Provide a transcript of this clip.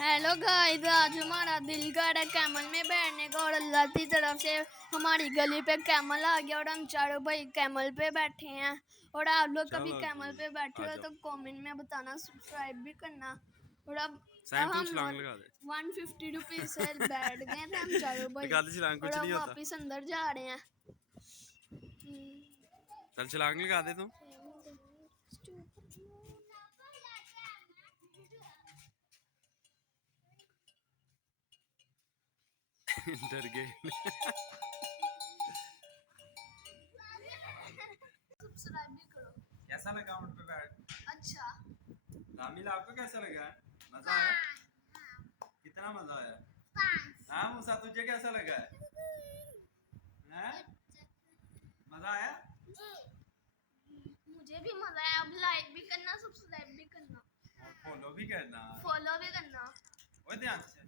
Hello guys, आज हमारा दिल कर रहा है कैमल में बैठने का और अल्लाह की तरफ से हमारी गली पे कैमल आ गया और हम चारों भाई कैमल पे बैठे हैं। और आप लोग कभी कैमल पे बैठे हो तो कमेंट में बताना, सब्सक्राइब भी करना। और अब हम 150 रुपीज से बैठ गए थे हम चारों भाई और अब वापिस अंदर जा रहे हैं। चल छलांग लगा दे तुम। डर गए। सब्सक्राइब भी करो। कैसा लगा उन पे बैठ? अच्छा। तामिल आपको कैसा लगा? मजा आया? कितना मजा आया? हाँ मूसा, तुझे कैसा लगा है? मजा आया? मुझे भी मजा आया। अब लाइक भी करना, सब्सक्राइब भी करना और फॉलो भी करना। फॉलो भी करना। ओए ध्यान से।